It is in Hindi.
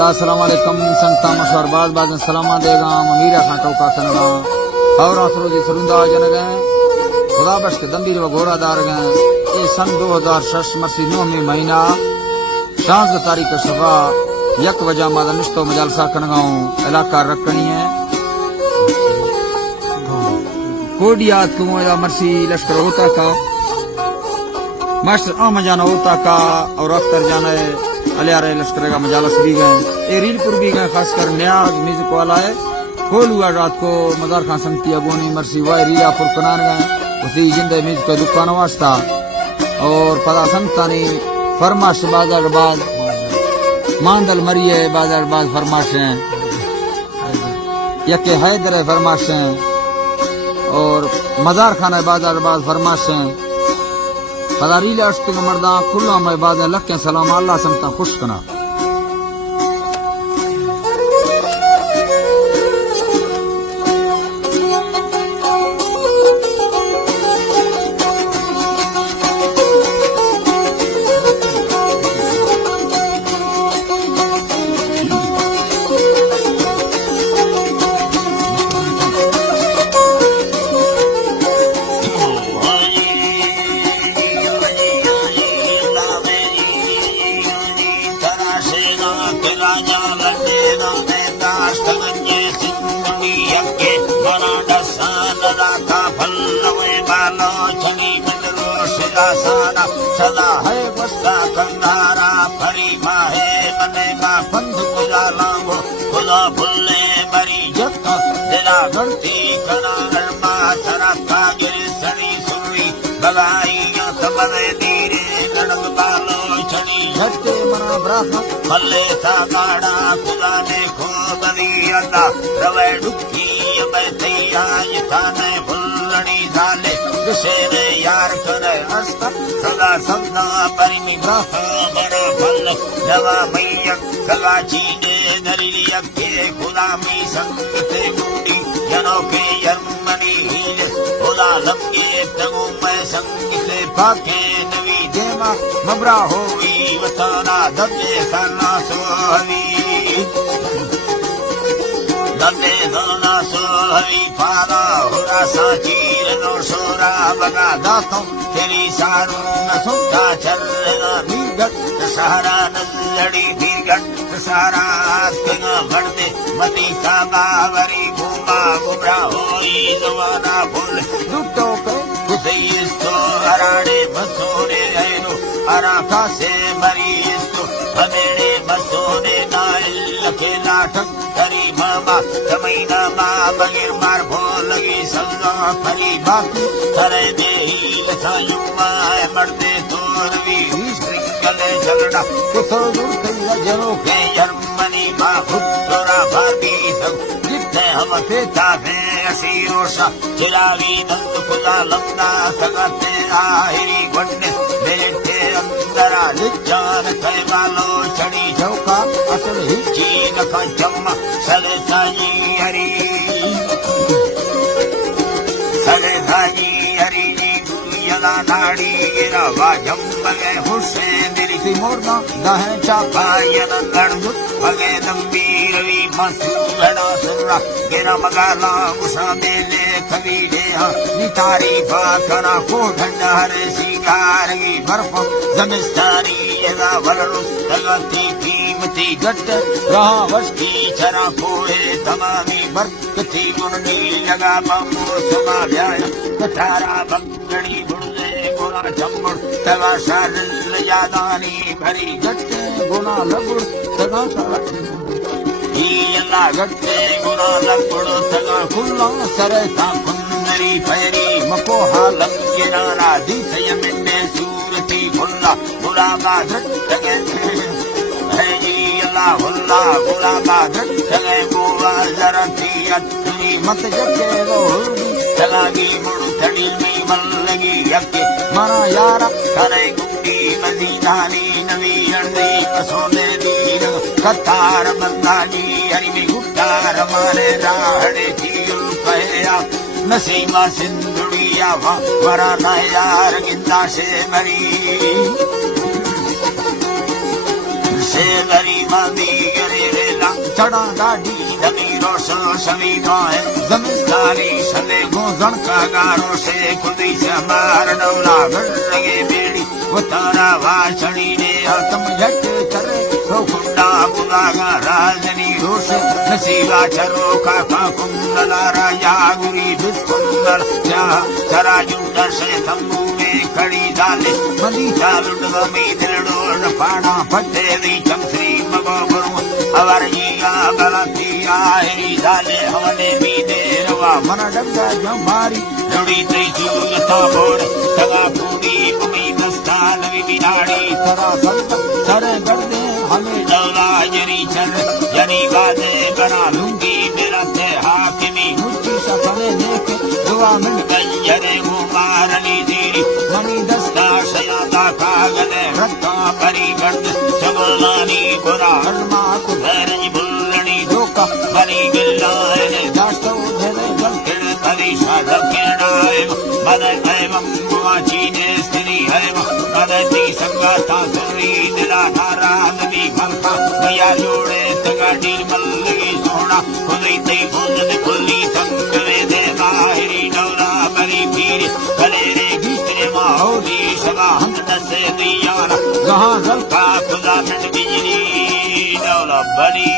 सदा सलाम अलैकुम संगता मशवर बाज बाज सलामा देगा ममीरा खाटो का तनगा और आसरोजी सरुंदा जन गए खुदा बख्श के दंबीर व घोड़ादार गए ये सन 2006 मरसी 9 महीना 5 तारीख सफा यक वजह मादा निश्तो मजालसा कनगांव इलाका रखनी है कोडियात कुमोया मरसी लश्कर होता का मास्टर आम जाना होता का और अख्तर जाना है अलियारे लश्कर का मजालस भी गए ये रीलपुर भी गए खासकर न्याज म्यूजिक वाला है खोल हुआ रात को मजार खान संगती अगोनी मरसी वाई रियापुर कनान गए उसी जिंदे म्यूजिक का दुकान वास्ता और पता संगतानी फरमाश बाजार बाद मांदल मरिए बाजार बाद फरमाश हैं यके हैदर फरमाश हैं और मजार खाना बाजार बाद फरमाश हैं फदारील अश्तिक मर्दा कुल्ला में बाद लक्के सलाम अल्लाह संगता खुश कना सदा है बस्ता कंधारा फरी माहे मने का पंध खुदा लांगो खुदा भुल्ले मरी जत दिला गलती कना रमा सरा कागिर सनी सुई बगाई तमने दीरे नडम बालो छड़ी झटके मना ब्राह्मण मल्ले सा गाड़ा खुदा ने खो बनी अदा रवे डुक्की बैठैया थाने भुल्लड़ी झाले दुशेरे यार करे हस्त सदा सदा परिनी ब्राह्मण बड़ा फल जवा मैया कलाची दे दरिली अके खुदा मी संगते मुंडी जनो के यमनी हील खुदा लंगे तगु मैं संगते पाके नवी देमा मबरा होई वतना दबे खाना सोहवी दबे दाना सोहवी पाला हुरा साचीर नो शोरा बगा दातों तेरी सारू न सुनता चलना भीगट सहारा नलड़ी भीगट सारा कना बढ़ते मती का बावरी भूमा गुबरा होई जवाना भूल दुटो पे कुसैस्तो हराड़े बसोरे हैनो अराका से मरीस्तो हमेड़े बसोरे नाइल लखे नाटक करी मामा कमैना माँ बगैर मार भोल लगी सल्ला फरी बाकी करे दे हील सायुमा है मर्दे तोरवी श्रृंखले झगड़ा कुथो दूर कईला जनो के यर्मनी माँ खुदरा भाभी सब जितने हम थे चाहे असी रोशा चिरावी नंद खुदा लंदा सगाते आहिरी गन्ने बेटे अंदरा लिचान कई वालो चढ़ी झोंका असल हिची नखा जम्मा सले साजी हरी सले साजी हरी यला नाड़ी गिरा वाजम बगे हुसैन दिली मोरना दाहे चापा यन लड़जुत बगे दंबीर वी मसूहना सुरा गिरा मगाला मुसा मेले खली देहा नी तारीफा करा को ठंडा हरे सिंगार की बर्फ जमिस्तारी यदा वलरुस तगती कीमती गट रहा वश की चरा कोए तमामी बरकती गुनगी लगा बमो सुना व्याय कठारा बंगड़ी बुड़े गुना चम्बड़ तगा शारिल यादानी भरी गट्टे गुना लगुड़ तगा शारिल गट्टे गुना लगुड़ तगा खुल्ला सरे ता कुंदरी फैरी मको हालम गिनाना दीसय मिन्ने सूरती खुल्ला बुला का धृतगे हुल्ला बुला का धृतगे बुआ जरा थी मत जगे रो चलागी मुड़ थड़ी में मन लगी यके मना यारा करे गुंडी मदीनानी नवी अंडी कसोने दीन कतार बंदानी हरि में गुट्टार मारे राहड़े जील कहया नसीमा सिंधुड़िया वरा ना यार गिंदा से मरी मादी करे चढ़ा गाड़ी धनी रोशो सभी गाय जमींदारी सले गोजन का गारो से खुदी से मार डौला भर लगे बेड़ी वो तारा वाचड़ी ने तुम झट करे तो कुंडा बुलागा राजनी रोश नसीबा चरो का कुंडला राजा गुरी बिस्कुंडल जा चरा जुंडर से तंबू में खड़ी डाले मदी चालुट गमी दिलडोर पाना पट्टे दी चमश्री मगो गुरु अवरजिया गलतिया हेरी डाले हमने भी देरवा मन डंगा जमारी रुड़ी त्रिजू यथा बोर तगा पूरी कुमी दस्तान विनाड़ी तरा संत सरे गर्दे हमें डौला जरी चल जरी बादे बना लूंगी मेरा ते हाकिमी मुझी सफने देखे दुआ मिल गई जरे वो मारनी तेरी मनी दस्ता शयादा कागले रत्ता परी गर्द चमलानी बुरा हरमा कुबरज बुल्लनी धोखा बनी गिल्लाए दास्तों धरे जलकिड़ तरी शादक किरणाए मदद एवं मुआची ने स्थिरी एवं मददी संगाता सुरी दिला नारा नबी भरता गया जोड़े तगाड़ी मल्लगी सोना खुली ते भुंजन खुली संगवे दे बाहरी डौला बरी पीर भले रे घिस्त्रे माहौली सभा हम दसे दियाना जहाँ जलका खुदा मिट बिजली डौला बरी